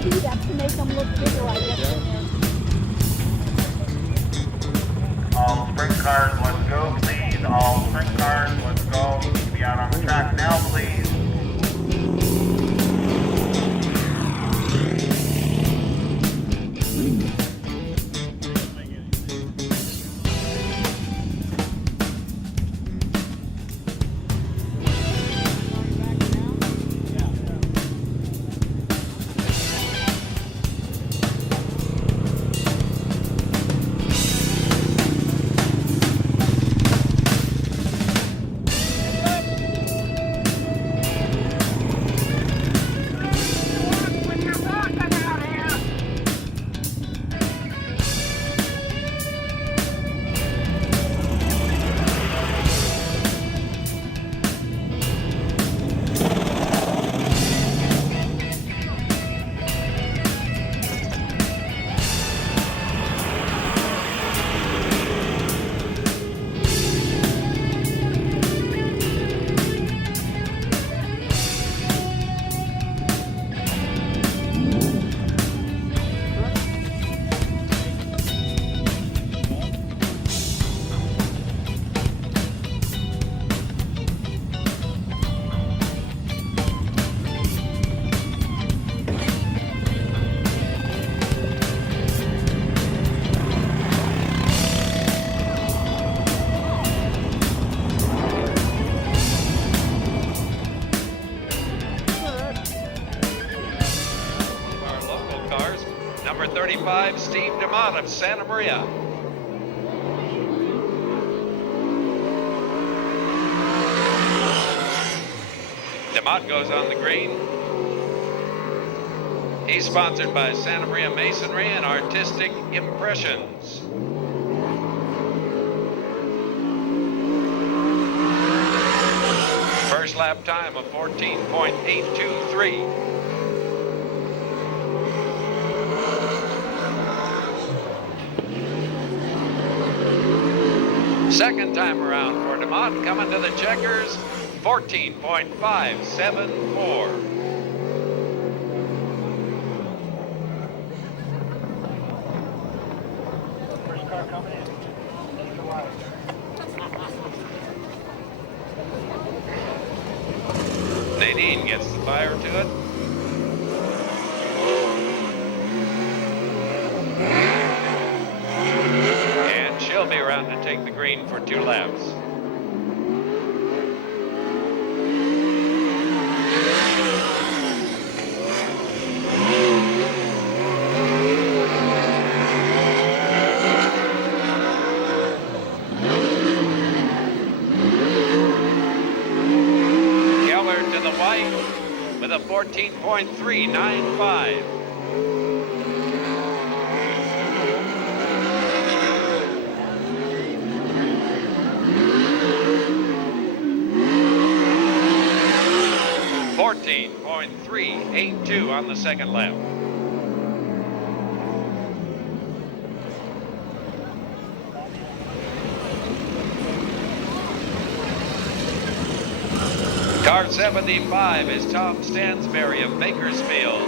speed up to make them look bigger, I guess. All sprint cars, let's go, please. All sprint cars, let's go. You need to be out on the track now, please. Number 35, Steve DeMott of Santa Maria. DeMott goes on the green. He's sponsored by Santa Maria Masonry and Artistic Impressions. First lap time of 14.823. Second time around for DeMott, coming to the checkers, 14.574. First car coming in. Nadine gets the fire to it. She'll be around to take the green for 2 laps. Keller to the white with a 14.395. .382 on the second lap. Car 75 is Tom Stansberry of Bakersfield.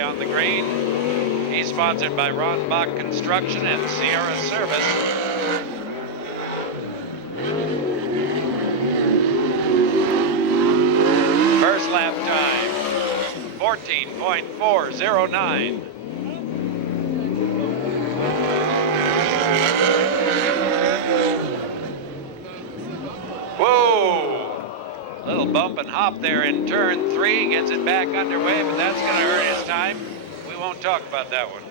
On the green. He's sponsored by Ron Bach Construction and CRA Service. First lap time, 14.409. Whoa! Little bump and hop there in turn 3, gets it back underway, but that's going to hurt his time. We won't talk about that one.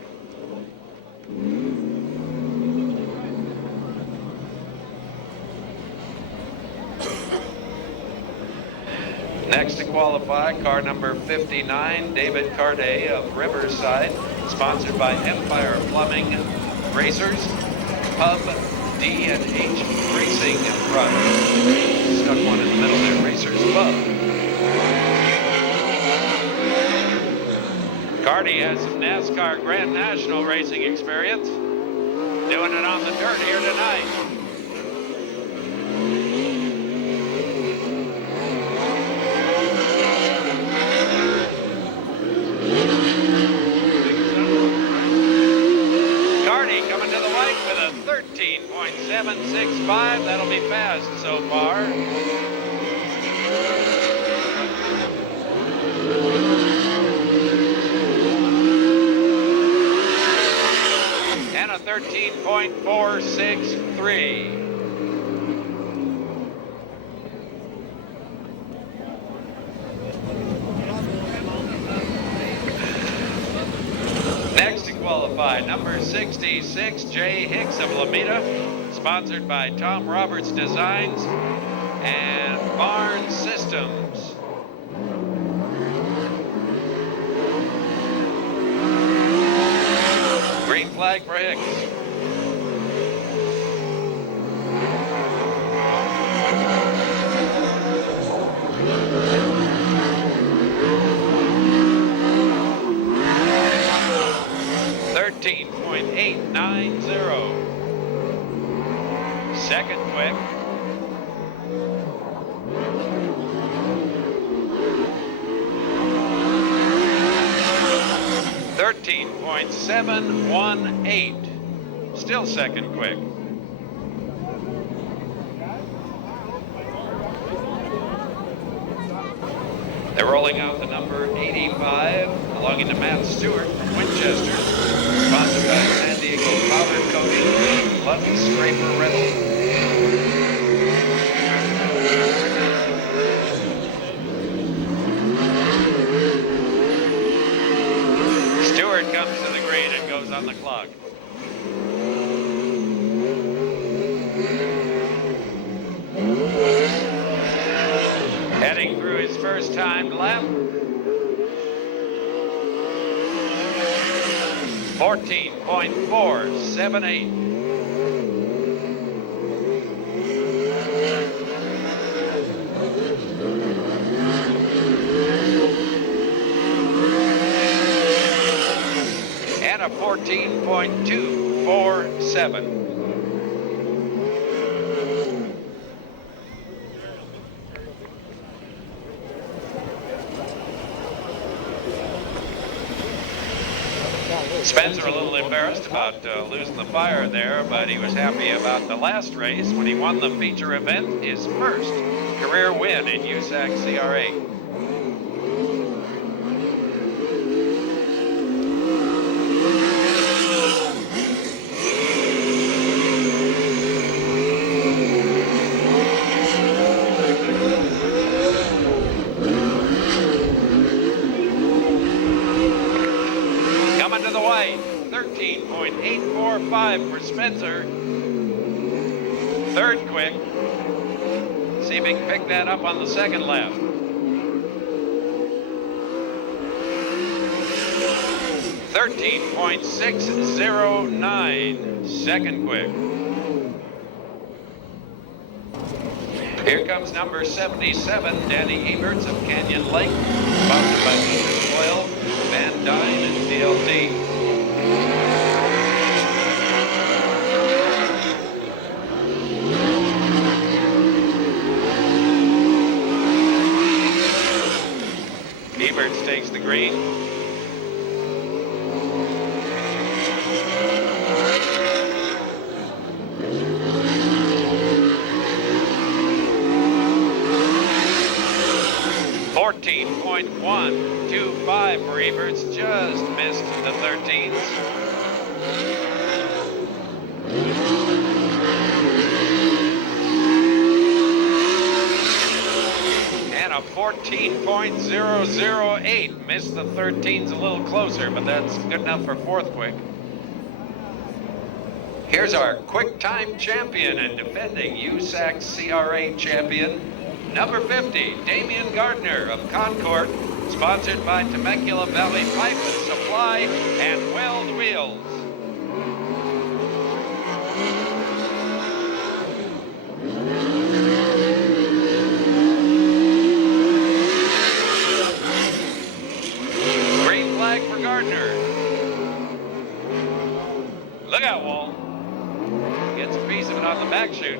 Next to qualify, car number 59, David Carday of Riverside, sponsored by Empire Plumbing Racers, Pub D&H Racing Products. Stuck one in the middle there, Racers Pub. Carty has some NASCAR Grand National racing experience. Doing it on the dirt here tonight. Carty coming to the white with a 13.765. That'll be fast so far. And a 13.463. Next to qualify, number 66, Jay Hicks of Lomita, sponsored by Tom Roberts Designs and Barnes Systems. Green flag for Hicks. .890. Second quick. .718. Still second quick. They're rolling out the number 85, belonging to Matt Stewart from Winchester, sponsored by San Diego Powder Coating, Lutton Scraper Rental. Stewart comes to the green and goes on the clock. Heading through his first timed lap. 14.478. And a 14.247. Spencer a little embarrassed about losing the fire there, but he was happy about the last race when he won the feature event, his first career win in USAC CRA. Coming to the white, 13.845 for Spencer. Third quick. See if he can pick that up on the second lap. .609, second quick. Here comes number 77, Danny Eberts of Canyon Lake, sponsored by Midget Oil, Van Dyne, and DLT. Eberts takes the green. .125 for Eberts, just missed the 13s. And a 14.008, missed the 13s a little closer, but that's good enough for fourth quick. Here's our quick time champion and defending USAC CRA champion, number 50, Damian Gardner of Concord, sponsored by Temecula Valley Pipe and Supply and Weld Wheels. Green flag for Gardner. Look out, Walt. Gets a piece of it on the back chute.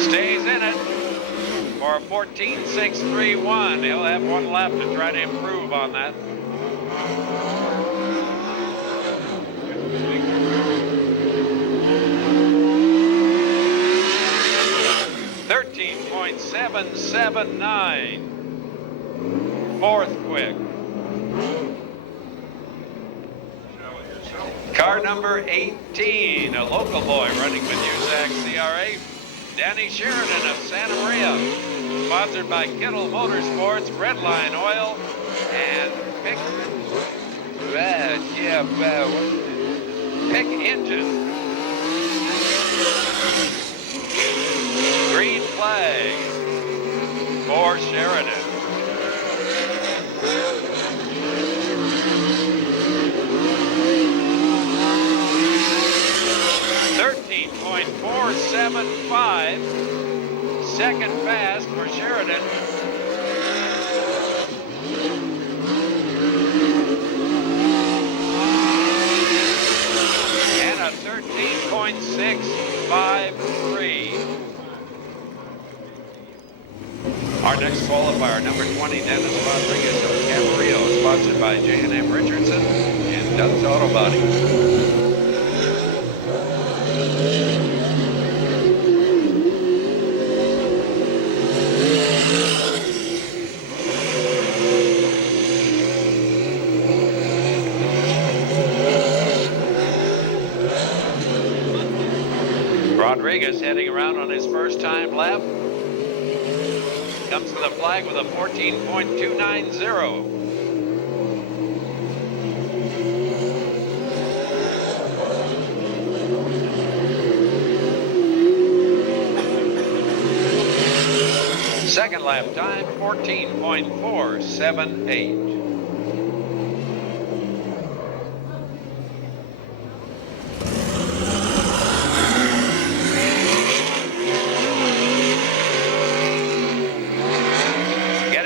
Stays in it for a 14.631. He'll have one lap to try to improve on that. .779. Fourth quick. Car number 18, a local boy running with USAC CRA, Danny Sheridan of Santa Maria. Sponsored by Kittle Motorsports, Redline Oil, and Pick Engine. Green flag for Sheridan. .475, second fast for Sheridan. And a 13.653. Our next qualifier, number 20, Dennis Rodriguez of Camarillo, sponsored by J&M Richardson and Doug's Auto Body. Rodriguez heading around on his first time lap. Comes to the flag with a 14.290. Second lap time, 14.478.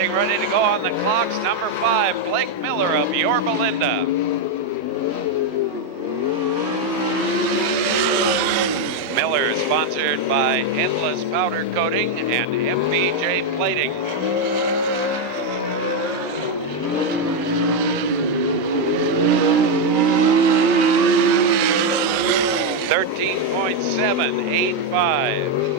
Ready to go on the clocks, number 5, Blake Miller of Yorba Linda. Miller is sponsored by Endless Powder Coating and MBJ Plating. .785.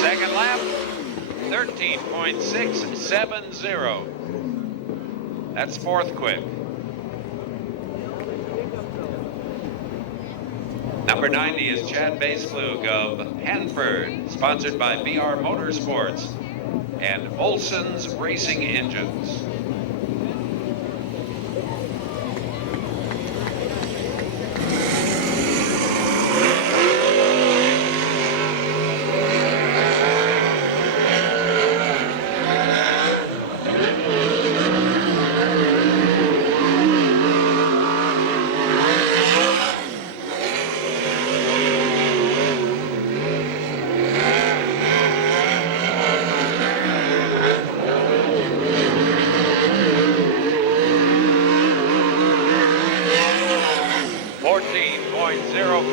Second lap, 13.670. That's fourth quick. Number 90 is Chad Baselug of Hanford, sponsored by BR Motorsports and Olson's Racing Engines.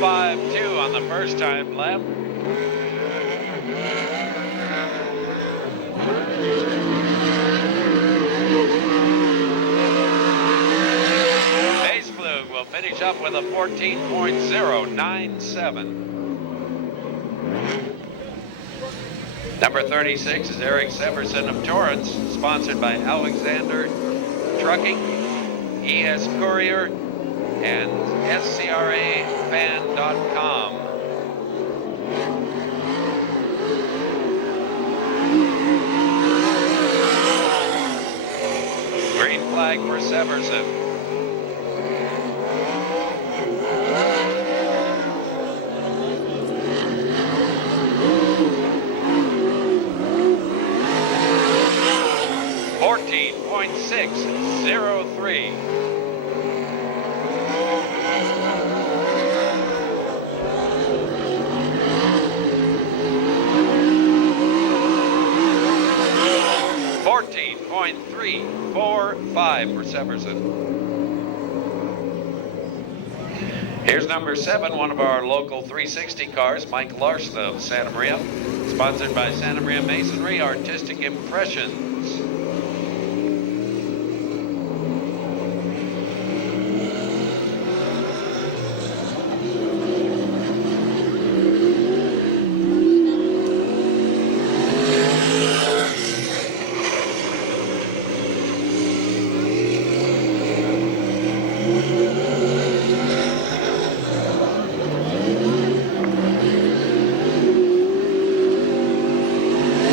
.052 on the first time lap. Baselug will finish up with a 14.097. Number 36 is Eric Severson of Torrance, sponsored by Alexander Trucking, ES Courier, and SCRAFan.com. Green flag for Severson. .603. 14.345 for Severson. Here's number 7, one of our local 360 cars, Mike Larson of Santa Maria, sponsored by Santa Maria Masonry, Artistic Impressions.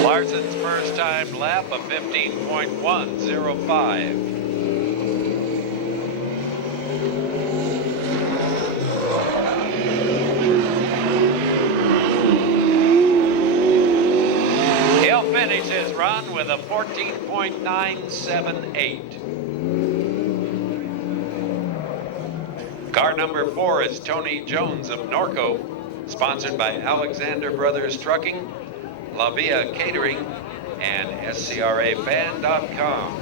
Larson's first time lap of 15.105. He'll finish his run with a 14.978. Car number 4 is Tony Jones of Norco, sponsored by Alexander Brothers Trucking, La Via Catering, and SCRAFan.com.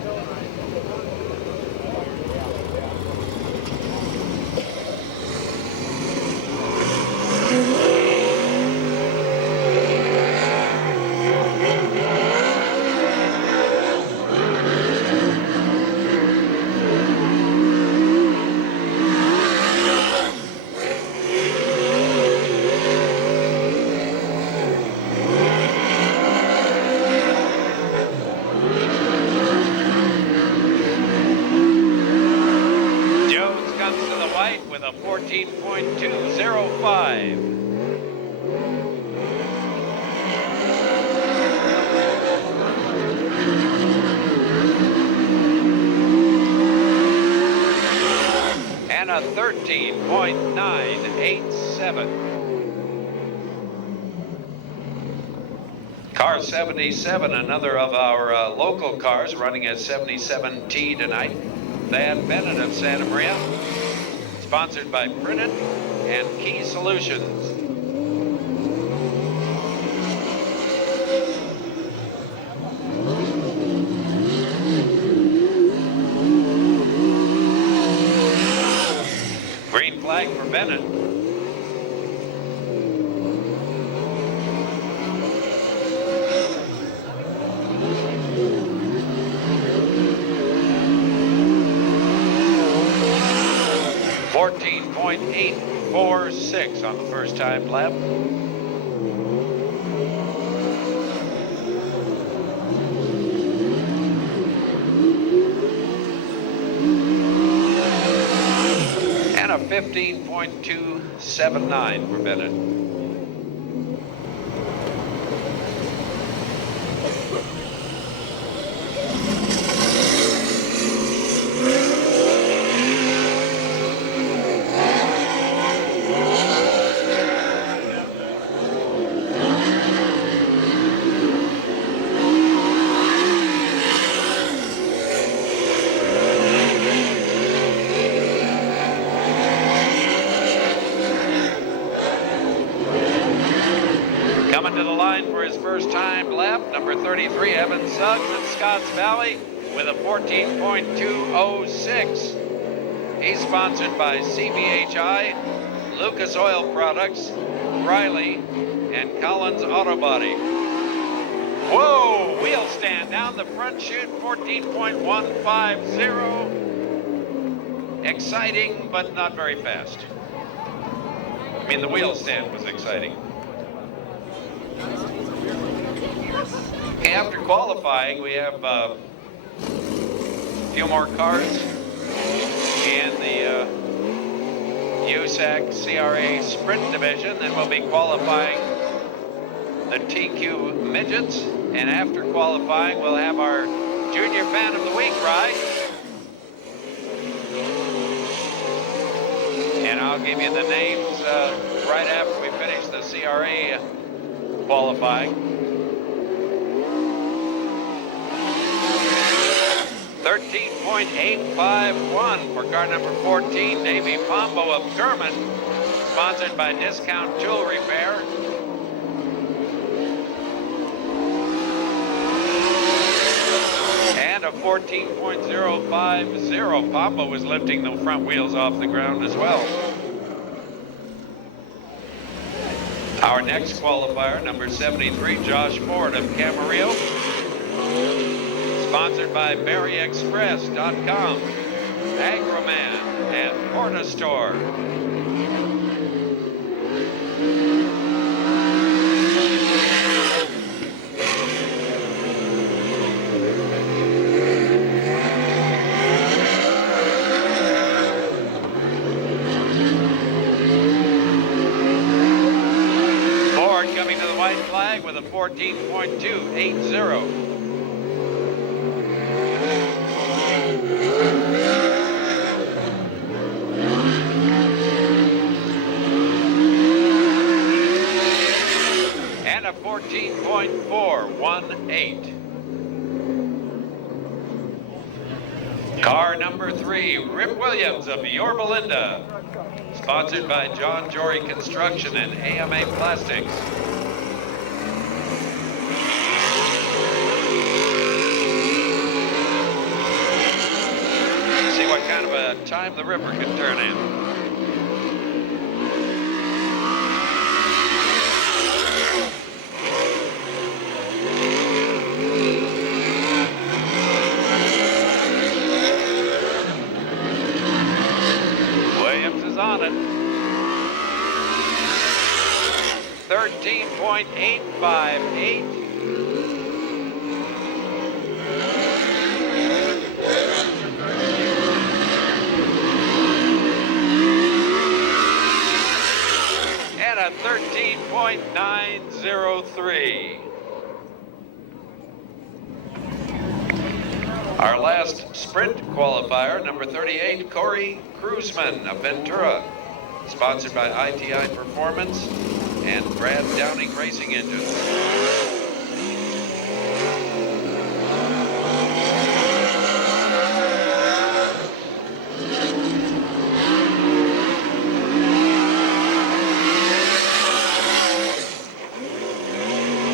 With a 14.205. And a 13.987. Car 77, another of our local cars running at 77T tonight. Thad Bennett of Santa Maria, sponsored by Printed and Key Solutions. Green flag for Bennett. .846 on the first time lap. And a 15.279 for Bennett. Coming to the line for his first time lap, number 33, Evan Suggs of Scotts Valley with a 14.206. He's sponsored by CBHI, Lucas Oil Products, Riley, and Collins Auto Body. Whoa, wheel stand down the front chute, 14.150. Exciting, but not very fast. I mean, the wheel stand was exciting. After qualifying, we have a few more cars in the USAC CRA Sprint Division. Then we'll be qualifying the TQ Midgets. And after qualifying, we'll have our Junior Fan of the Week ride. And I'll give you the names right after we finish the CRA qualifying. 13.851 for car number 14, Davey Pombo of German, sponsored by Discount Tool Repair. And a 14.050. Papa was lifting the front wheels off the ground as well. Our next qualifier, number 73, Josh Ford of Camarillo. Sponsored by BerryExpress.com, Agroman, and Portastore. Ford coming to the white flag with a 14.280. And a 14.418. Car number 3, Rip Williams of Yorba Linda. Sponsored by John Jory Construction and AMA Plastics. See what kind of a time the Ripper can turn in. Williams is on it. 13.858. And a 13.903. Our last sprint qualifier, number 38, Corey Cruzman of Ventura. Sponsored by ITI Performance and Brad Downing Racing Engines.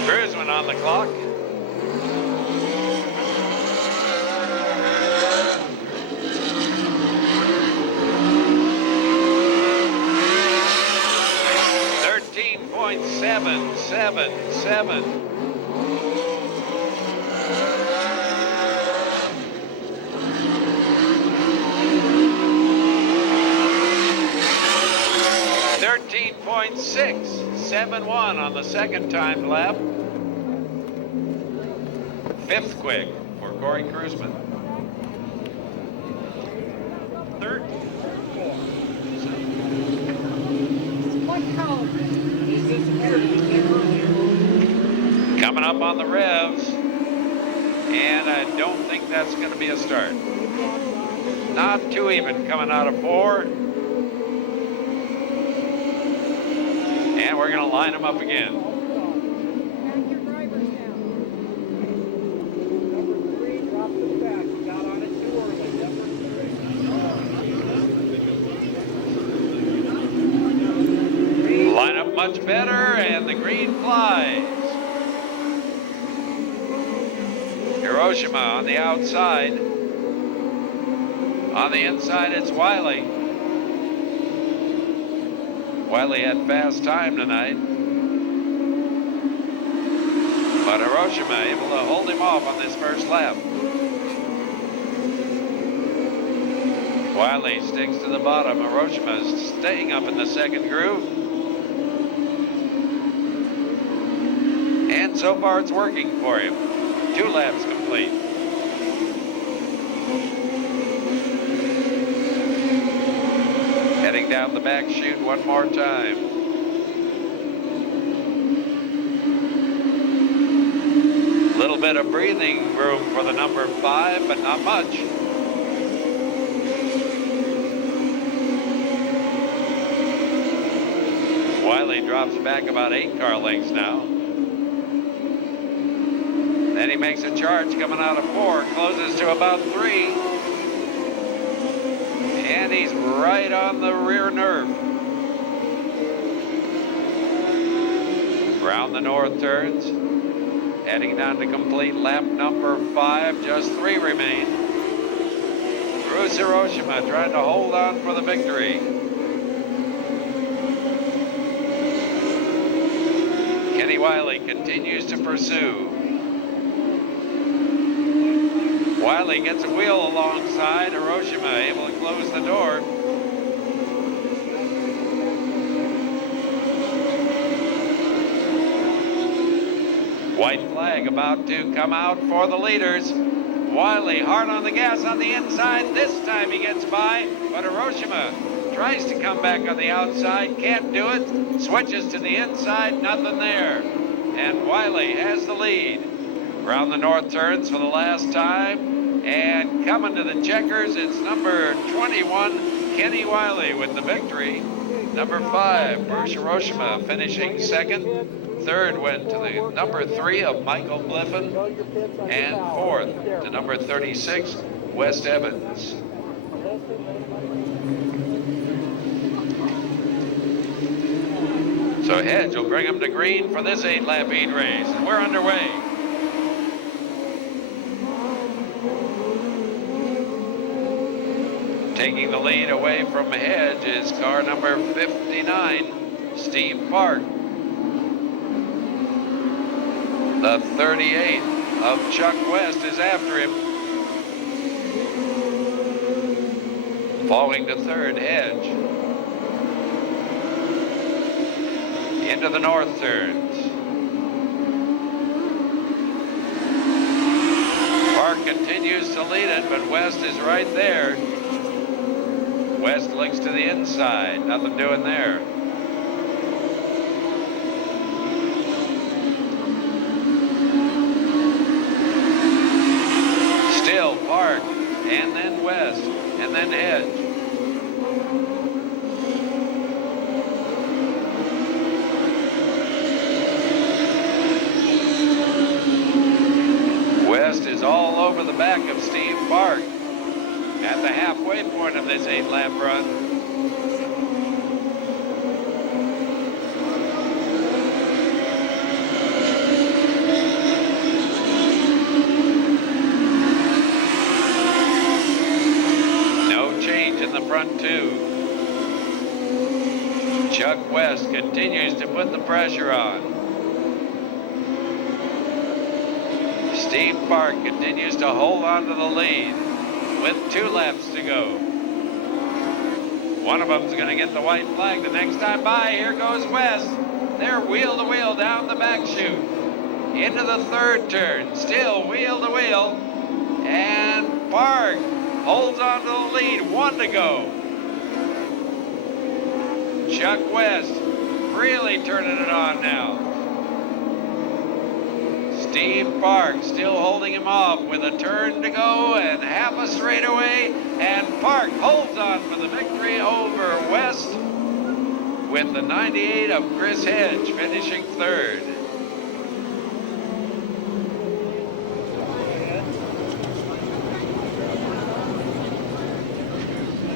Cruzman on the clock. .777. .671 on the second time lap. Fifth quick for Corey Cruzman. Third. Coming up on the revs, and I don't think that's going to be a start. Not too even coming out of 4. And we're going to line them up again. Line up much better, and the green flies. Hiroshima on the outside. On the inside, it's Wiley. Wiley had fast time tonight. But Hiroshima able to hold him off on this first lap. Wiley sticks to the bottom. Hiroshima is staying up in the second groove. And so far it's working for him. 2 laps complete. Heading down the back chute one more time. Little bit of breathing room for the number 5, but not much. Wiley drops back about 8 car lengths now. Then he makes a charge coming out of 4, closes to about 3. And he's right on the rear nerve. Around the north turns. Heading down to complete lap number 5, just 3 remain. Bruce Hiroshima trying to hold on for the victory. Kenny Wiley continues to pursue. Wiley gets a wheel alongside. Hiroshima able to close the door. White flag about to come out for the leaders. Wiley hard on the gas on the inside. This time he gets by, but Hiroshima tries to come back on the outside. Can't do it. Switches to the inside. Nothing there. And Wiley has the lead. Around the north turns for the last time. And coming to the checkers, it's number 21, Kenny Wiley with the victory. Number 5, Bruce Hiroshima finishing second. Third went to the number 3 of Michael Bliffen, and fourth to number 36, West Evans. So Hedge will bring him to green for this 8-lap heat race, and we're underway. Taking the lead away from Hedge is car number 59, Steve Park. The 38 of Chuck West is after him. Falling to third, Hedge. Into the north turns. Park continues to lead it, but West is right there. West looks to the inside. Nothing doing there. Still Park, and then West, and then Hedge. West is all over the back of Steve Park at the halfway point of this 8-lap run. No change in the front two. Chuck West continues to put the pressure on. Steve Park continues to hold on to the lead with 2 laps to go. One of them's going to get the white flag the next time by. Here goes West. They're wheel to wheel down the back chute. Into the third turn. Still wheel to wheel. And Park holds on to the lead. 1 to go. Chuck West really turning it on now. Steve Park still holding him off with a turn to go and half a straightaway, and Park holds on for the victory over West with the 98 of Chris Hedge finishing third.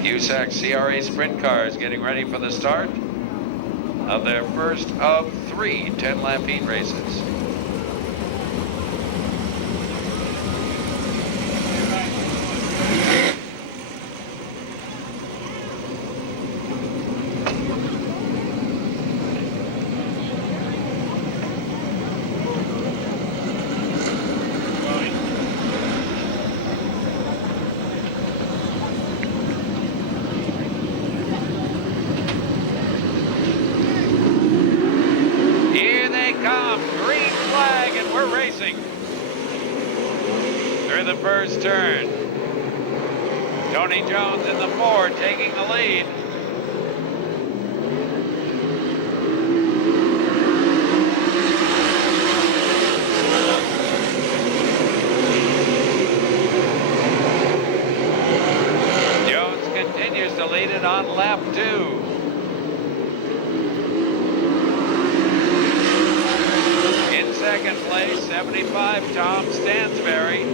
USAC CRA sprint cars getting ready for the start of their first of 3 10-lap heat races. The first turn. Tony Jones in the 4 taking the lead. Jones continues to lead it on lap 2. In second place, 75, Tom Stansberry.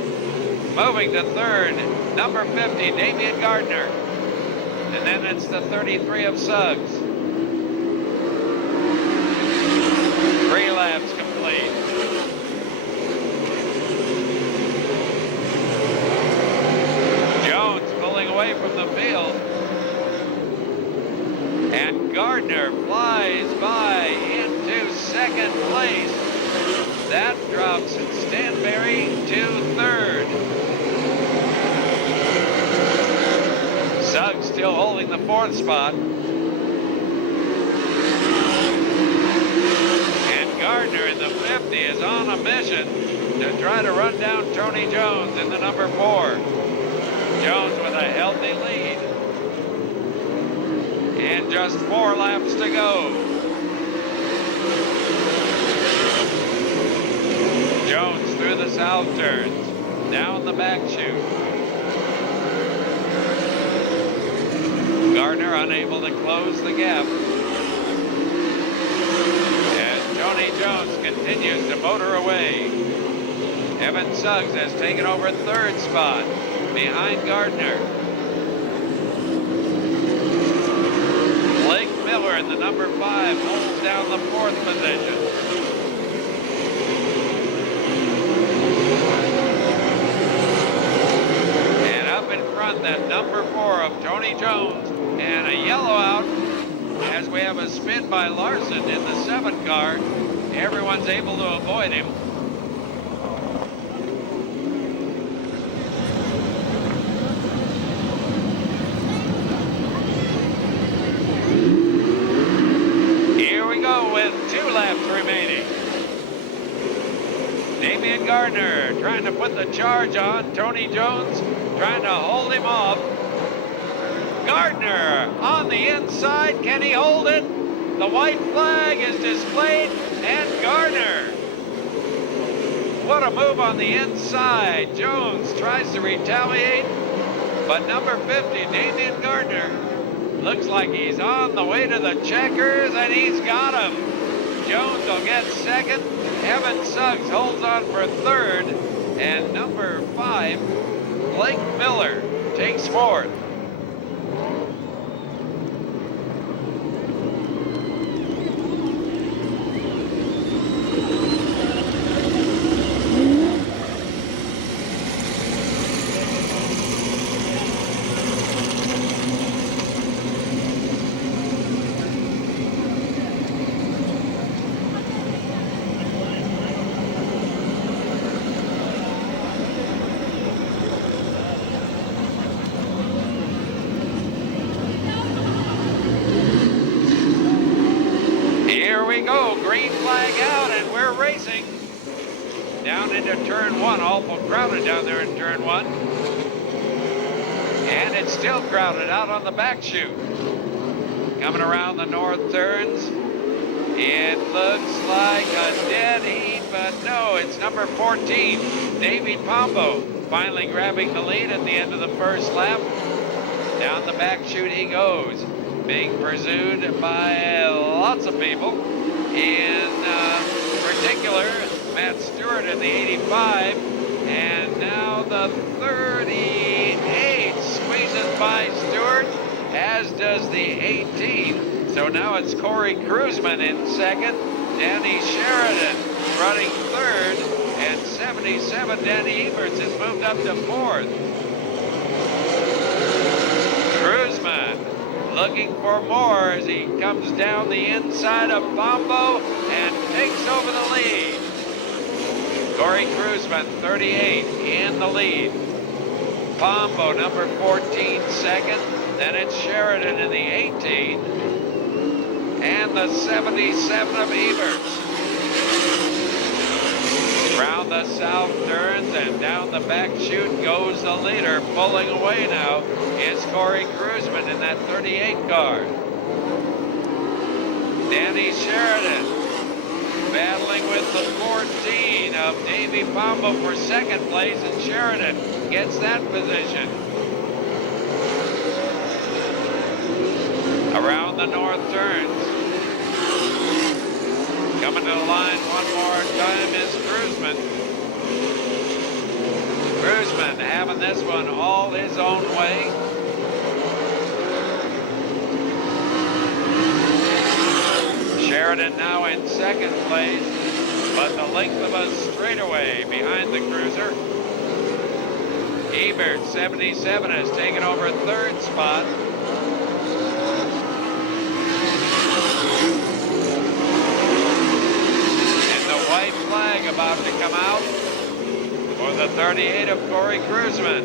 Moving to third, number 50, Damian Gardner. And then it's the 33 of Suggs. 3 laps complete. place. That drops Stanberry to third. Suggs still holding the fourth spot. And Gardner in the 50 is on a mission to try to run down Tony Jones in the number 4. Jones with a healthy lead. And just 4 laps to go. Jones through the south turns, down the back chute. Gardner unable to close the gap. And Tony Jones continues to motor away. Evan Suggs has taken over third spot behind Gardner. Blake Miller in the number 5 holds down the 4th position. And up in front, that number 4 of Tony Jones, and a yellow out as we have a spin by Larson in the 7 car. Everyone's able to avoid him. Here we go with 2 laps remaining. Damian Gardner trying to put the charge on. Tony Jones trying to hold him off. Gardner on the inside. Can he hold it? The white flag is displayed, and Gardner. What a move on the inside. Jones tries to retaliate, but number 50, Damian Gardner, looks like he's on the way to the checkers, and he's got him. Jones will get second. Evan Suggs holds on for third, and number 5, Blake Miller, takes fourth. Turn 1, awful crowded down there in turn 1. And it's still crowded out on the back chute. Coming around the north turns. It looks like a dead heat, but no, it's number 14, Davey Pombo, finally grabbing the lead at the end of the first lap. Down the back chute he goes, being pursued by lots of people. In particular, Matt Stewart in the 85, and now the 38 squeezes by Stewart, as does the 18. So now it's Corey Kruzman in second, Danny Sheridan running third, and 77 Danny Eberts has moved up to fourth. Kruzman looking for more as he comes down the inside of Pombo and takes over the lead. Corey Kruzman, 38, in the lead. Pombo, number 14, second. Then it's Sheridan in the 18. And the 77 of Eberts. Round the south turns and down the back chute goes the leader. Pulling away now is Corey Kruzman in that 38 car. Danny Sheridan battling with the 14 of Davey Pombo for second place, and Sheridan gets that position. Around the north turns. Coming to the line one more time is Kruzman. Kruzman having this one all his own way. Sheridan now in second place, but the length of a straightaway behind the cruiser. Ebert, 77, has taken over third spot. about to come out for the 38 of Corey Kruzman.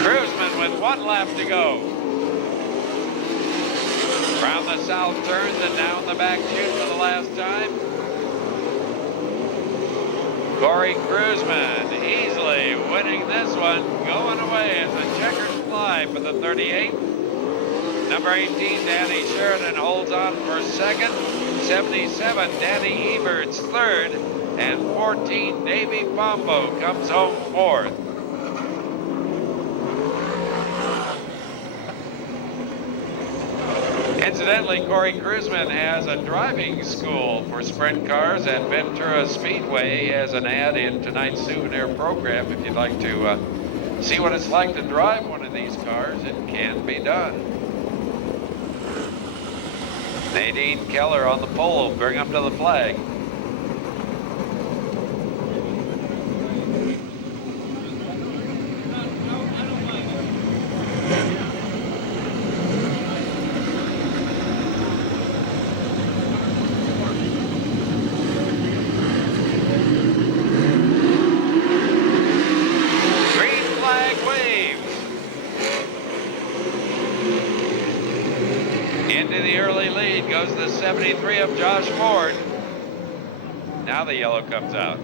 Kruzman with 1 lap to go. Around the south turns and down the back chute for the last time. Corey Kruzman easily winning this one, going away as the checkers fly for the 38. Number 18, Danny Sheridan holds on for second. 77, Danny Eberts third. And 14, Davey Pombo comes home fourth. Incidentally, Corey Kruzman has a driving school for sprint cars at Ventura Speedway. He has an ad in tonight's souvenir program. If you'd like to see what it's like to drive one of these cars, it can be done. Nadine Keller on the pole, bring him to the flag. Into the early lead goes the 73 of Josh Ford. Now the yellow comes out.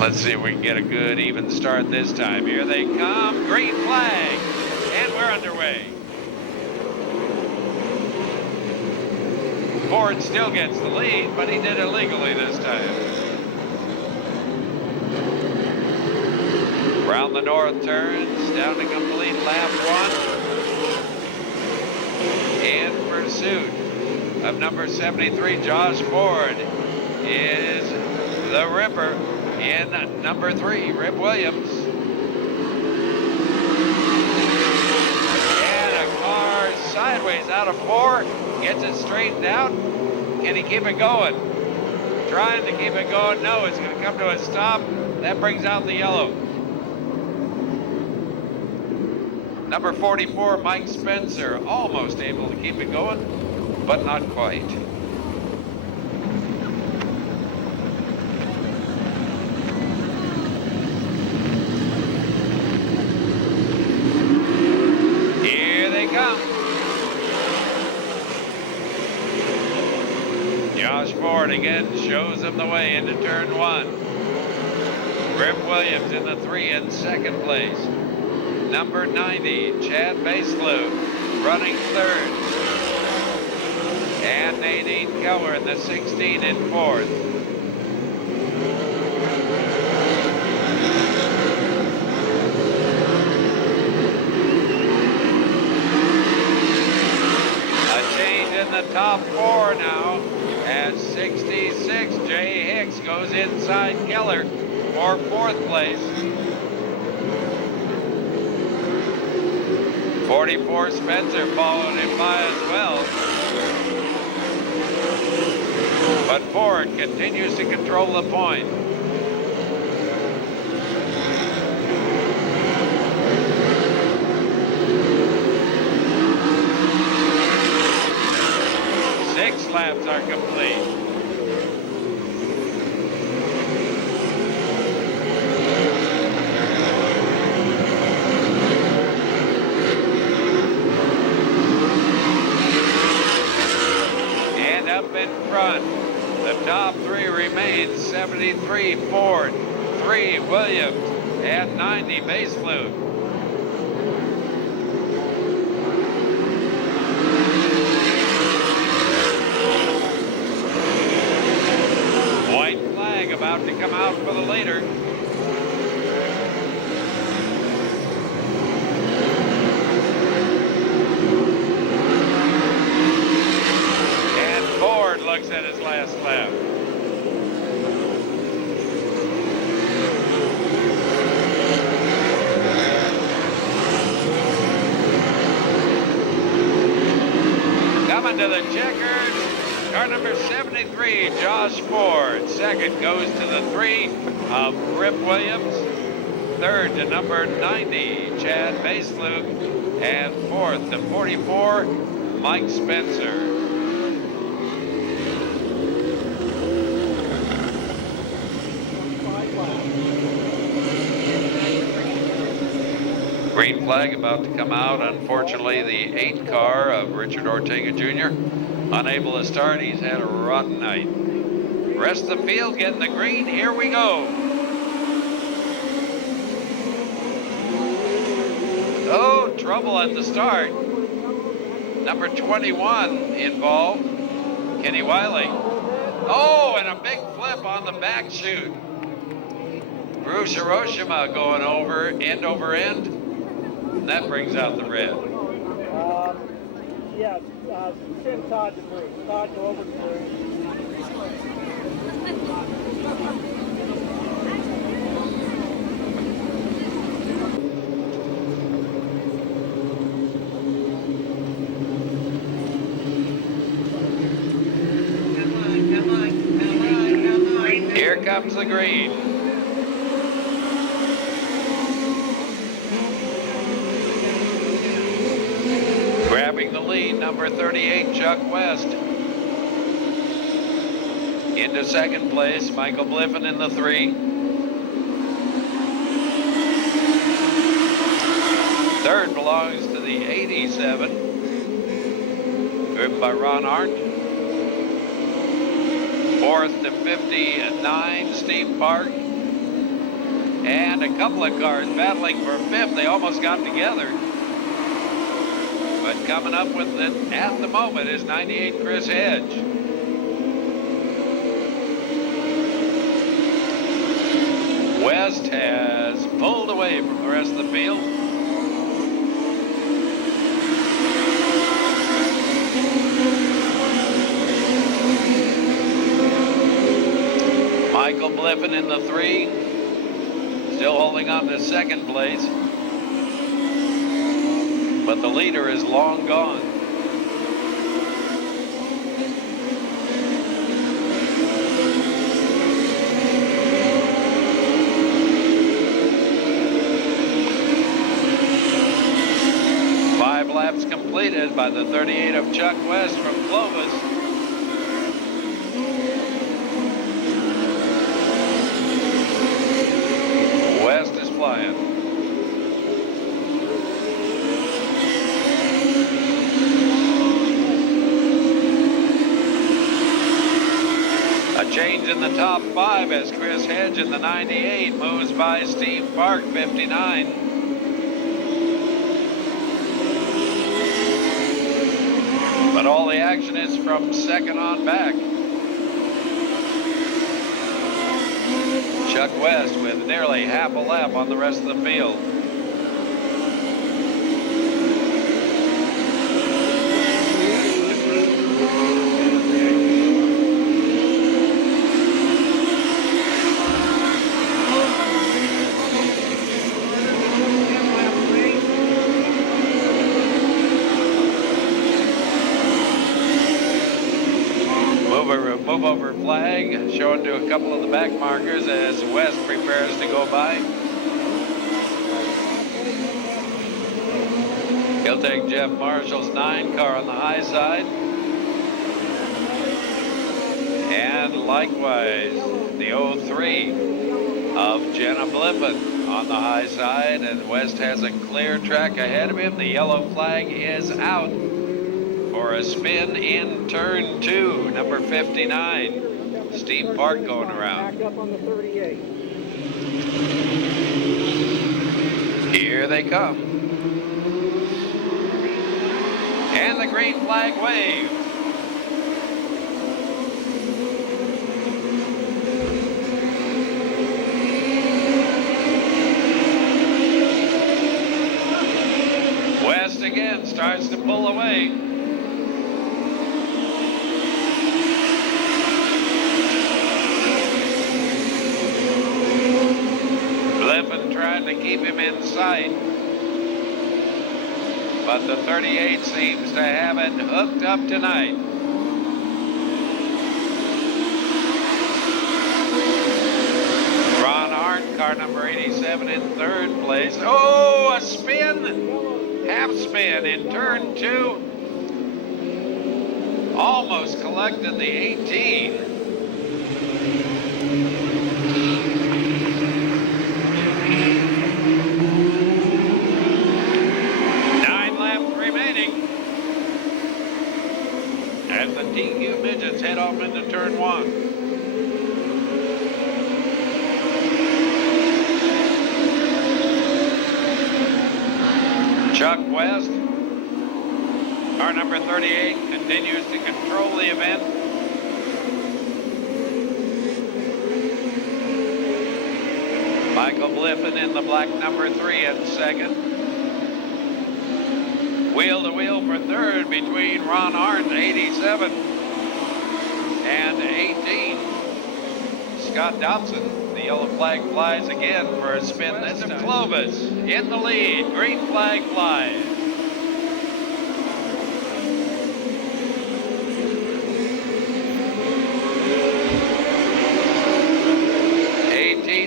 Let's see if we can get a good even start this time. Here they come, green flag, and we're underway. Ford still gets the lead, but he did it legally this time. Around the north turns, down to complete lap 1. In pursuit of number 73, Josh Ford, is the Ripper in number 3, Rip Williams. And a car sideways out of 4, gets it straightened out. Can he keep it going? Trying to keep it going. No, it's going to come to a stop. That brings out the yellow. Number 44, Mike Spencer, almost able to keep it going, but not quite. Here they come. Josh Ford again shows them the way into turn 1. Rip Williams in the 3 in second place. Number 90, Chad Baselow, running third. And Nadine Keller in the 16 in fourth. A change in the top 4 now. At 66, Jay Hicks goes inside Keller for 4th place. 44, Spencer followed him by as well. But Ford continues to control the point. Six laps are complete. In front, the top 3 remains 73 Ford, 3 Williams, and 90 Baselow. White flag about to come out for the leader. Looks at his last lap. Coming to the checkers, car number 73, Josh Ford. Second goes to the 3 of Rip Williams. Third to number 90, Chad Baselug. And fourth to 44, Mike Spencer. Green flag about to come out. Unfortunately, the 8 car of Richard Ortega Jr. unable to start. He's had a rotten night. Rest of the field getting the green. Here we go. Oh, trouble at the start. Number 21 involved, Kenny Wiley. Oh, and a big flip on the back chute. Bruce Hiroshima going over end. And that brings out the red. Yeah, send Todd to Bruce. Todd, go over to Bruce. Here comes the green. Grabbing the lead, number 38, Chuck West. Into second place, Michael Bliffen in the 3. Third belongs to the 87, driven by Ron Arndt. Fourth to 59, Steve Park. And a couple of cars battling for fifth. They almost got together. But coming up with it at the moment is 98 Chris Hedge. West has pulled away from the rest of the field. Michael Bliffen in the 3, still holding on to second place. But the leader is long gone. Five laps completed by the 38 of Chuck West from Clovis. West is flying. A change in the top 5 as Chris Hedge in the 98 moves by Steve Park, 59. But all the action is from second on back. Chuck West with nearly half a lap on the rest of the field. Move over flag showing to a couple of the back markers as West prepares to go by. He'll take Jeff Marshall's 9 car on the high side. And likewise, the 03 of Jenna Bliffen on the high side, and West has a clear track ahead of him. The yellow flag is out for a spin in turn 2, number 59. Steve Park going around. Back up on the 38. Here they come. And the green flag wave. West again starts to pull away. Trying to keep him in sight, but the 38 seems to have it hooked up tonight. Ron Arndt car number 87 in third place. Oh, a spin, half spin in turn 2. Almost collected the 18. As the TQ Midgets head off into turn 1. Chuck West, car number 38, continues to control the event. Michael Bliffen in the black number 3 in second. Wheel to wheel for third between Ron Arndt, 87, and 18. Scott Dobson. The yellow flag flies again for a spin this time. Clovis in the lead. Green flag flies.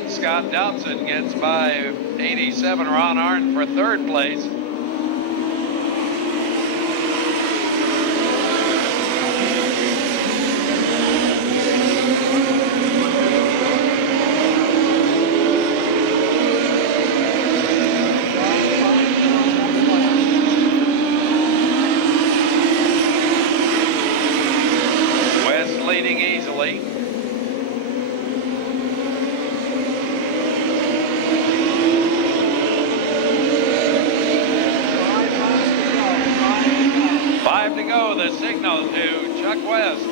Scott Dobson gets by 87 Ron Arndt for third place. West leading easily. To go, the signal to Chuck West.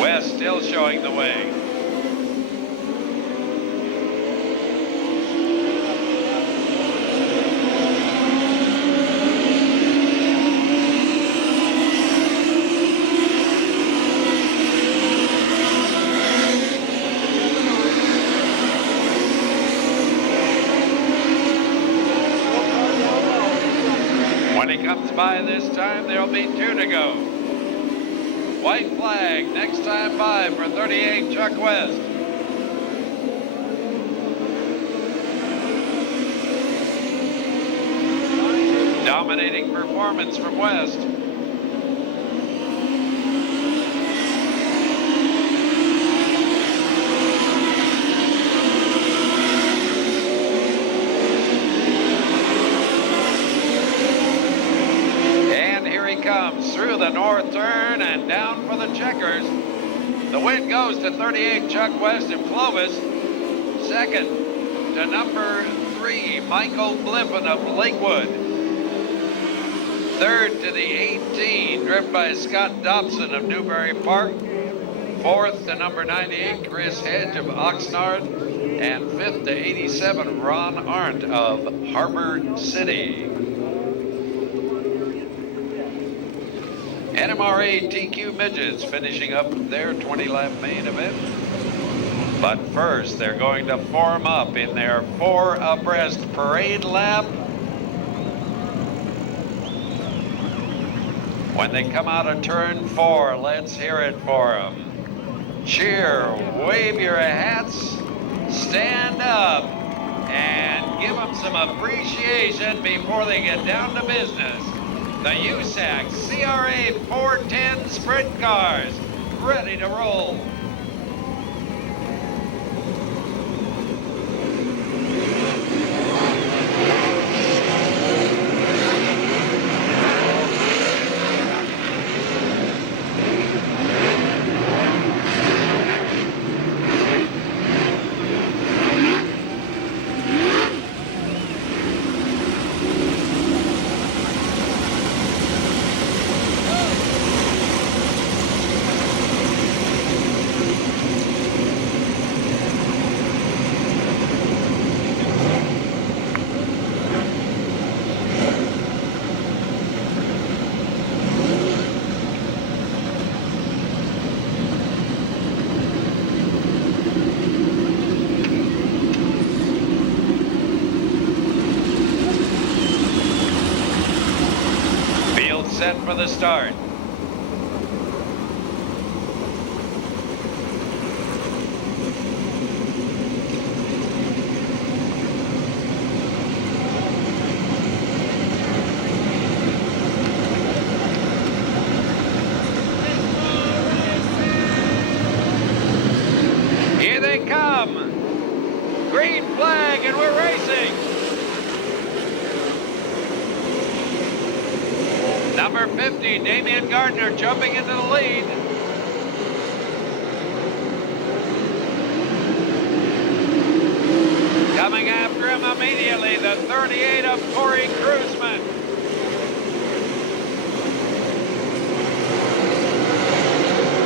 West still showing the way. Comes by this time, there'll be 2 to go. White flag next time by for 38 Chuck West. Dominating performance from West. Comes through the north turn and down for the checkers. The win goes to 38 Chuck West of Clovis. Second to number 3 Michael Bliffen of Lakewood. Third to the 18 driven by Scott Dobson of Newbury Park. Fourth to number 98 Chris Hedge of Oxnard. And fifth to 87 Ron Arndt of Harbor City. NMRA TQ Midgets finishing up their 20-lap main event. But first, they're going to form up in their 4 abreast parade lap. When they come out of turn 4, let's hear it for them. Cheer, wave your hats, stand up, and give them some appreciation before they get down to business. The USAC CRA 410 sprint cars, ready to roll. set for the start. Here they come. Green flag, and we're racing. Number 50, Damian Gardner, jumping into the lead. Coming after him immediately, the 38 of Corey Kruzman.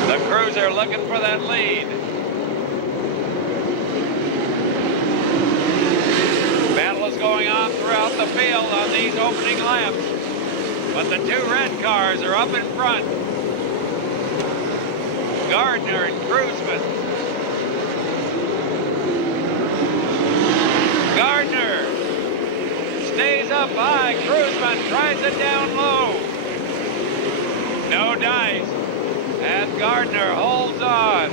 The cruiser looking for that lead. Battle is going on throughout the field on these opening laps. But the two red cars are up in front. Gardner and Kruzman. Gardner stays up high. Kruzman tries it down low. No dice as Gardner holds on.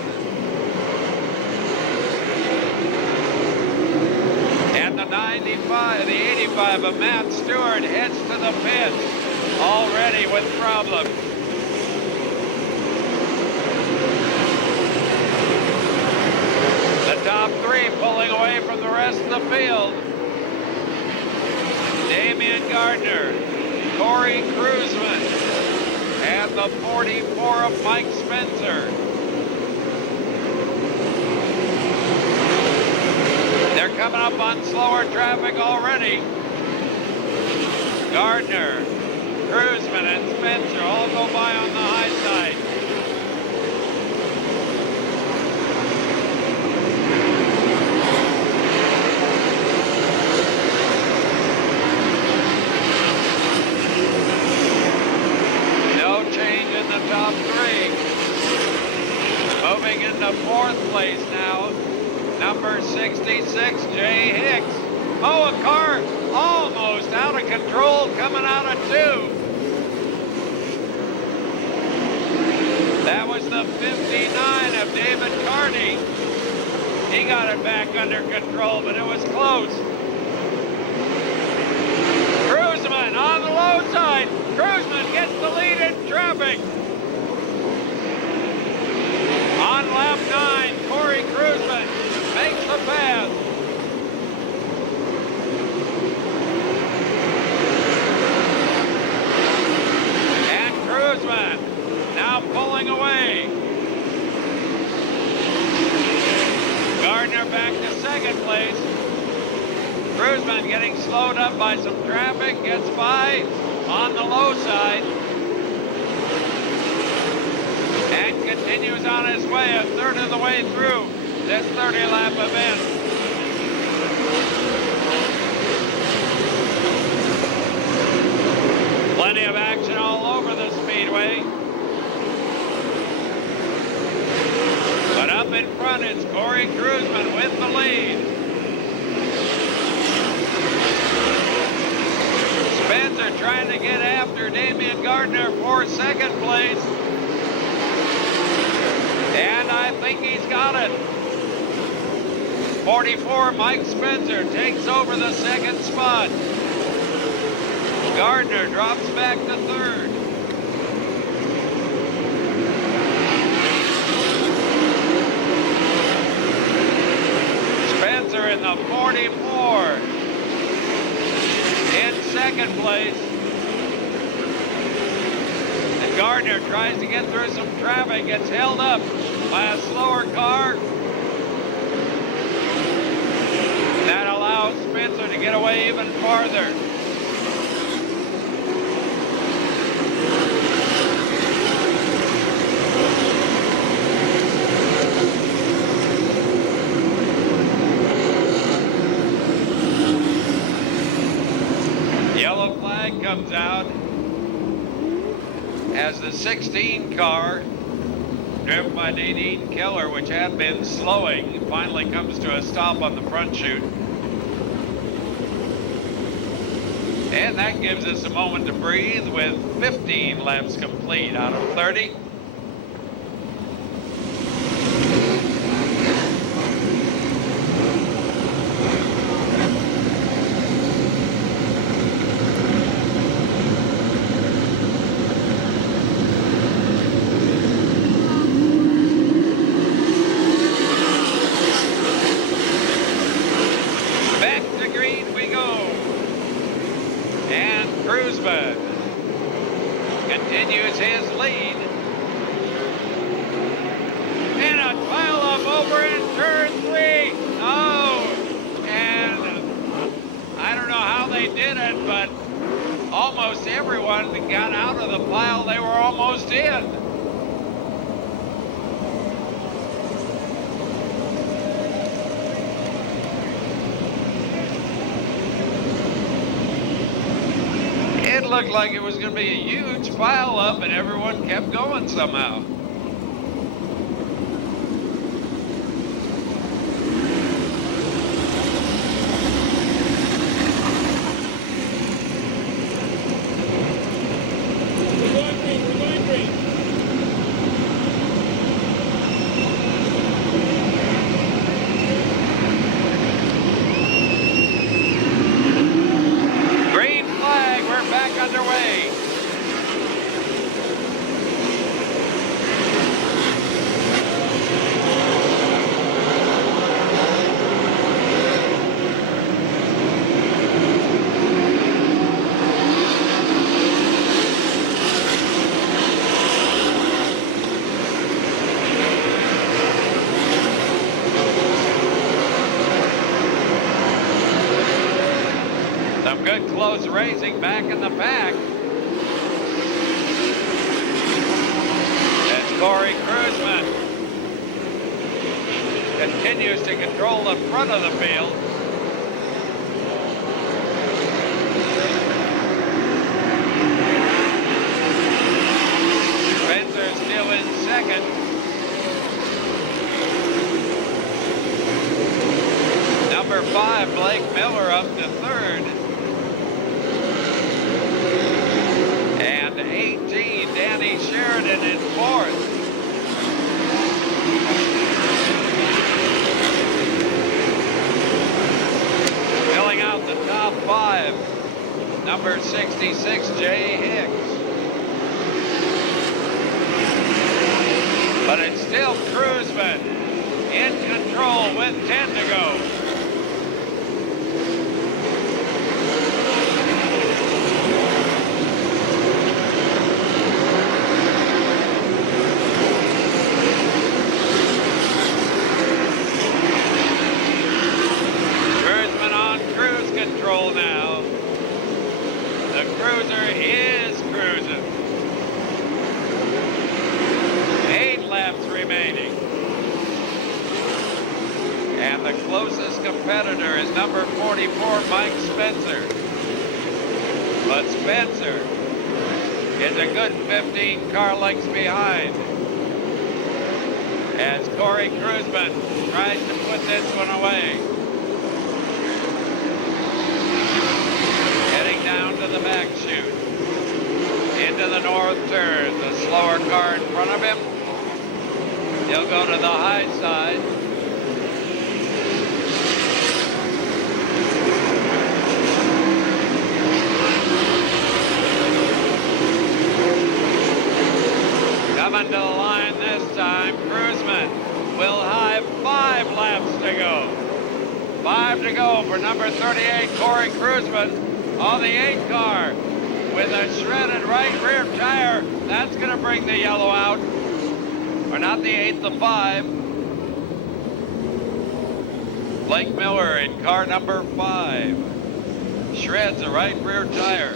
And the 85 of Matt Stewart heads to the pits. Already with problems. The top three pulling away from the rest of the field. Damian Gardner, Corey Kruzman, and the 44 of Mike Spencer. They're coming up on slower traffic already. Gardner, Kruzman, and Spencer all go by on the high side. No change in the top three. Moving into fourth place now, number 66, Jay Hicks. Oh, a car almost out of control coming out of two. That was the 59 of David Carney. He got it back under control, but it was close. Kruzman on the low side. Kruzman gets the lead in traffic. On lap 9, Corey Kruzman makes the pass. And Kruzman now pulling away. Gardner back to second place. Kruzman getting slowed up by some traffic, gets by on the low side. And continues on his way, a third of the way through this 30-lap event. Plenty of action all over the Speedway. But up in front, it's Corey Kruzman with the lead. Spencer trying to get after Damian Gardner for second place. And I think he's got it. 44, Mike Spencer takes over the second spot. Gardner drops back to third. Spencer in the 44 in second place. And Gardner tries to get through some traffic, gets held up by a slower car. That allows Spencer to get away even farther. Yellow flag comes out as the 16 car, driven by Nadine Keller, which had been slowing, finally comes to a stop on the front chute. And that gives us a moment to breathe with 15 laps complete out of 30. Back to green we go. And Cruzman continues his lead. And a pile up over in turn 3. Oh, and I don't know how they did it, but almost everyone got out of the pile they were almost in. It looked like it was going to be a huge pile up, and everyone kept going somehow. We're going green. We're going green. Green flag, we're back underway. Some good close racing back in the pack. As Corey Cruzman continues to control the front of the field. Spencer still in second. Number 5, Blake Miller, up to third. And 18, Danny Sheridan in fourth. Filling out the top 5, number 66, Jay Hicks. But it's still Cruzman in control with 10 to go. Cruzman on cruise control now. The cruiser is cruising. 8 laps remaining. And the closest competitor is number 44, Mike Spencer. But Spencer is a good 15 car lengths behind. As Corey Cruzman tries to put this one away. Heading down to the back chute. Into the north turn. The slower car in front of him. He'll go to the high side. Coming to the line this time, Cruzman will have 5 laps to go. 5 to go for number 38, Corey Cruzman, on the 8 car with a shredded right rear tire. That's going to bring the yellow out. Or not the 8, the 5. Blake Miller in car number 5. Shreds a right rear tire.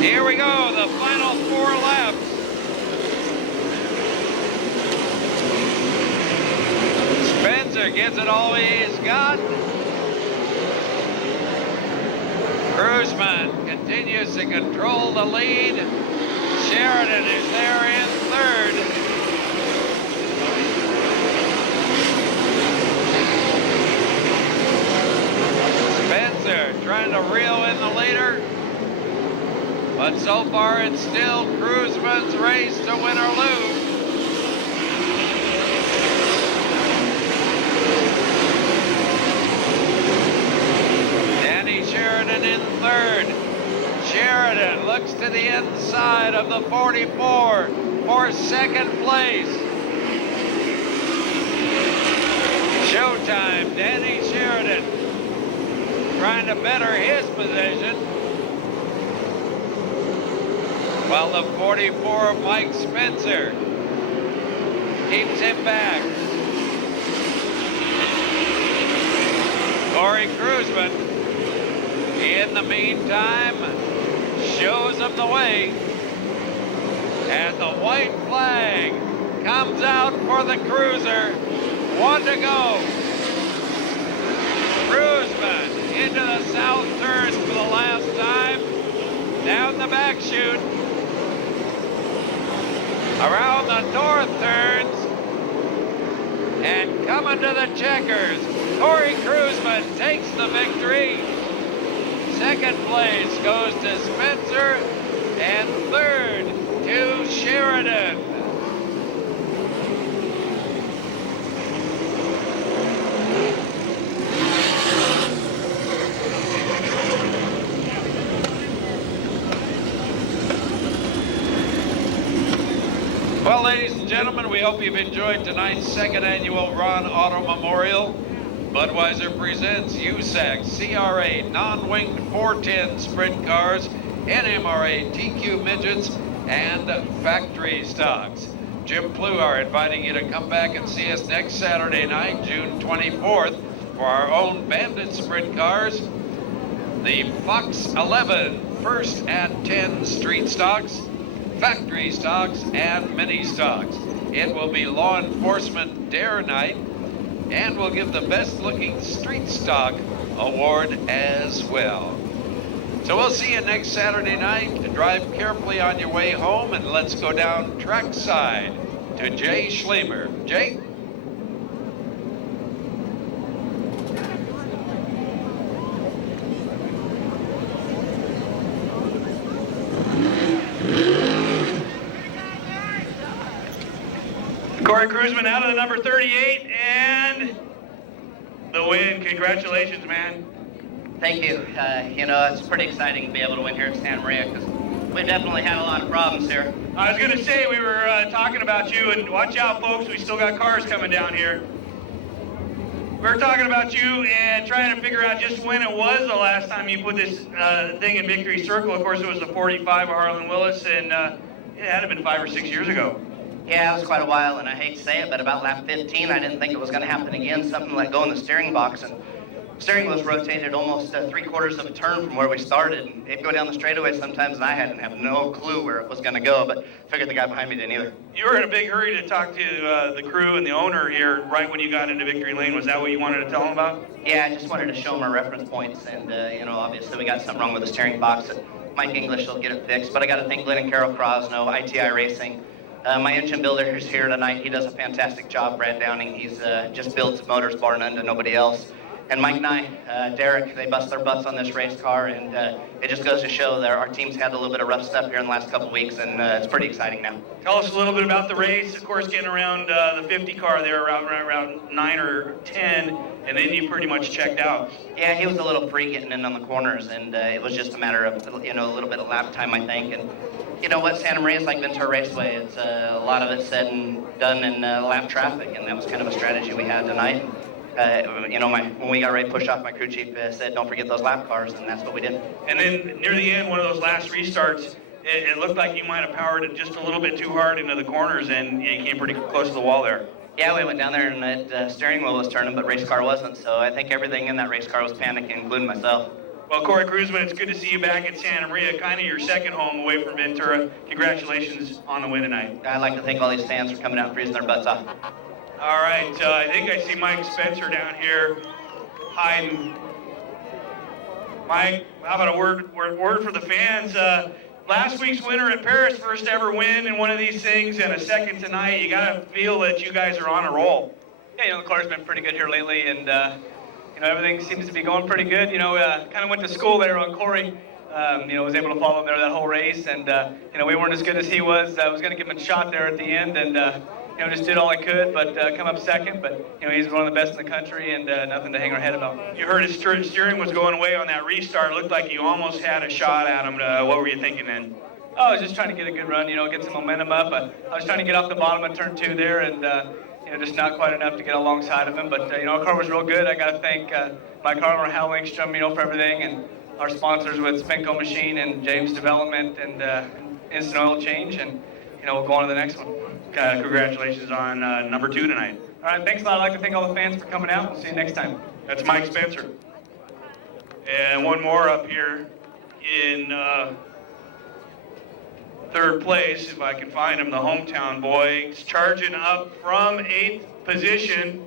Here we go, the final 4 laps. Spencer gets it all he's got. Cruzman continues to control the lead. Sheridan is there in third. Spencer trying to reel in the leader. But so far it's still Cruzman's race to win or lose. Danny Sheridan in third. Sheridan looks to the inside of the 44 for second place. Showtime, Danny Sheridan trying to better his position. While the 44, Mike Spencer, keeps him back. Corey Cruzman, in the meantime, shows him the way. And the white flag comes out for the cruiser. 1 to go. Cruzman into the south turns for the last time. Down the back chute. Around the north turns. And coming to the checkers. Corey Cruzman takes the victory. Second place goes to Spencer, and third to Sheridan. Well, ladies and gentlemen, we hope you've enjoyed tonight's second annual Ron Auto Memorial. Budweiser presents USAC, CRA, non-winged 410 sprint cars, NMRA TQ midgets, and factory stocks. Jim Pluhar inviting you to come back and see us next Saturday night, June 24th, for our own Bandit sprint cars, the Fox 11 first at 10 street stocks, factory stocks, and mini stocks. It will be law enforcement dare night, and we'll give the best looking street stock award as well. So we'll see you next Saturday night. Drive carefully on your way home, and let's go down trackside to Jay Schlemer. Jay? Corey Cruzman out of the number 38 and the win. Congratulations, man. Thank you. You know, it's pretty exciting to be able to win here at Santa Maria because we definitely had a lot of problems here. I was going to say, we were talking about you, and watch out, folks, we still got cars coming down here. We were talking about you and trying to figure out just when it was the last time you put this thing in Victory Circle. Of course, it was the 45 of Harlan Willis, and it had to have been 5 or 6 years ago. Yeah, it was quite a while, and I hate to say it, but about lap 15, I didn't think it was going to happen again. Something let go in the steering box, and steering was rotated almost 3/4 of a turn from where we started. And it'd go down the straightaway sometimes, and I hadn't have no clue where it was going to go, but figured the guy behind me didn't either. You were in a big hurry to talk to the crew and the owner here right when you got into Victory Lane. Was that what you wanted to tell them about? Yeah, I just wanted to show him our reference points, and, you know, obviously we got something wrong with the steering box. Mike English will get it fixed, but I got to thank Glenn and Carol Crosno, ITI Racing. My engine builder who's here tonight, he does a fantastic job, Brad Downing. He's just builds motors bar none to nobody else. And Mike and I, Derek, they bust their butts on this race car, and it just goes to show that our team's had a little bit of rough stuff here in the last couple weeks, and it's pretty exciting now. Tell us a little bit about the race. Of course, getting around the 50 car there around 9 or 10, and then you pretty much checked out. Yeah, he was a little free getting in on the corners, and it was just a matter of, you know, a little bit of lap time, I think. And you know what, Santa Maria is like Ventura Raceway. It's a lot of it said and done in lap traffic, and that was kind of a strategy we had tonight. You know, when we got ready to push off, my crew chief said, don't forget those lap cars, and that's what we did. And then near the end, one of those last restarts, it looked like you might have powered it just a little bit too hard into the corners, and you came pretty close to the wall there. Yeah, we went down there, and that steering wheel was turning, but race car wasn't, so I think everything in that race car was panicking, including myself. Well, Corey Cruzman, it's good to see you back at Santa Maria, kind of your second home away from Ventura. Congratulations on the win tonight. I'd like to thank all these fans for coming out and freezing their butts off. All right, I think I see Mike Spencer down here hiding. Mike, how about a word for the fans? Last week's winner at Paris, first ever win in one of these things, and a second tonight. You got to feel that you guys are on a roll. Yeah, the car's been pretty good here lately, and everything seems to be going pretty good. Kind of went to school there on Corey. Was able to follow him there that whole race, and we weren't as good as he was. I was going to give him a shot there at the end, and just did all I could, but come up second. But he's one of the best in the country, and nothing to hang our head about. You heard his steering was going away on that restart. It looked like you almost had a shot at him. What were you thinking then? Oh, I was just trying to get a good run, get some momentum up. I was trying to get off the bottom of turn 2 there, and just not quite enough to get alongside of him. But our car was real good. I got to thank my car owner Hal Wingstrom, for everything, and our sponsors with Spinco Machine and James Development and Instant Oil Change, and we'll go on to the next one. Congratulations on number 2 tonight. All right, thanks a lot. I'd like to thank all the fans for coming out. We'll see you next time. That's Mike Spencer. And one more up here in third place, if I can find him, the hometown boy. He's charging up from 8th position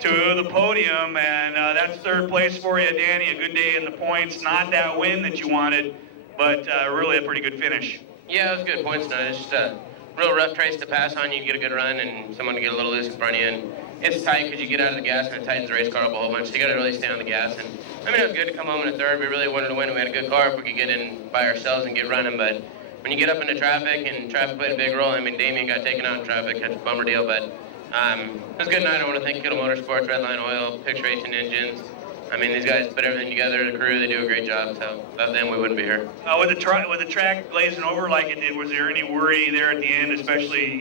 to the podium, and that's third place for you, Danny. A good day in the points. Not that win that you wanted, but really a pretty good finish. Yeah, it was good points tonight. It's just a real rough trace to pass on. You get a good run, and someone to get a little loose in front of you. And it's tight because you get out of the gas, and it tightens the race car up a whole bunch. So you got to really stay on the gas. And it was good to come home in a third. We really wanted to win. We had a good car if we could get in by ourselves and get running. But when you get up into traffic, and traffic played a big role. Damien got taken out in traffic. That's a bummer deal, but it was a good night. I want to thank Kittle Motorsports, Redline Oil, Pix Racing Engines. These guys put everything together. The crew, they do a great job. So without them, we wouldn't be here. With the track glazing over like it did, was there any worry there at the end, especially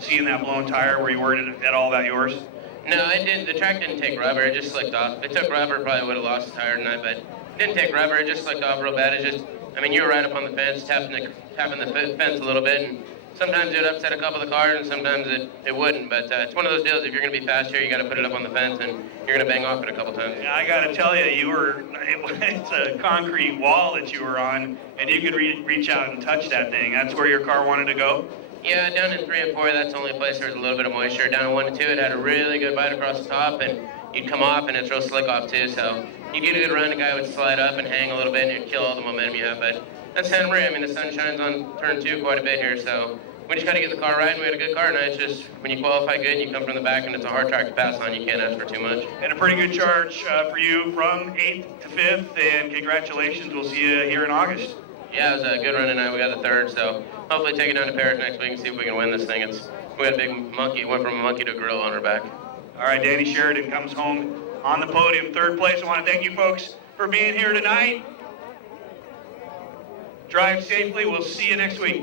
seeing that blown tire? Were you worried at all about yours? No, it didn't. The track didn't take rubber. It just slicked off. If it took rubber, it probably would have lost the tire tonight, but it didn't take rubber. It just slicked off real bad. It just, you were right up on the fence, tapping the fence a little bit, and sometimes it would upset a couple of the cars, and sometimes it wouldn't. But it's one of those deals. If you're going to be fast here, you got to put it up on the fence, and you're going to bang off it a couple times. Yeah, I got to tell you, it's a concrete wall that you were on, and you could reach out and touch that thing. That's where your car wanted to go? Yeah, down in 3 and 4, that's the only place there was a little bit of moisture. Down in 1 and 2, it had a really good bite across the top, and you'd come off, and it's real slick off too. So you get a good run, the guy would slide up and hang a little bit, and it'd kill all the momentum you have. But that's NMRA. The sun shines on turn 2 quite a bit here, so we just got to get the car right, and we had a good car tonight. It's just when you qualify good and you come from the back and it's a hard track to pass on, you can't ask for too much. And a pretty good charge for you from 8th to 5th, and congratulations. We'll see you here in August. Yeah, it was a good run tonight. We got the third, so hopefully take it down to Paris next week and see if we can win this thing. We got a big monkey. Went from a monkey to a gorilla on our back. All right, Danny Sheridan comes home on the podium, third place. I want to thank you folks for being here tonight. Drive safely. We'll see you next week.